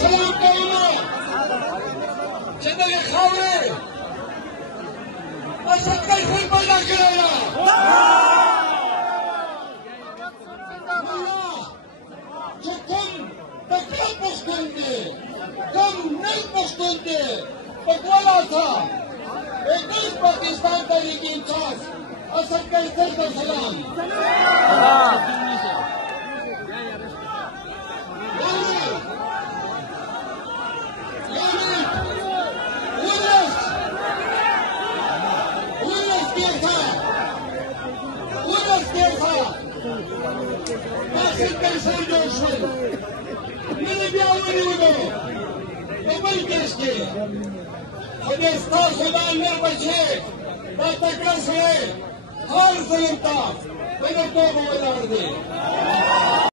سلام کومه چې دغه خاورې اصل کیفیت پیدا کړی ده چې کوم د کم پښتون دی کوم نیم پښتون دی په ټوله ته ایک پاکستان تحریک انصاف اصل کیفیت ته سلام कैसे जोश मैंने भी आवड़ी हो डबल केस के अगस्ता सुदान में बचे तकड़ा से हर जलता मैंने तो बोला दे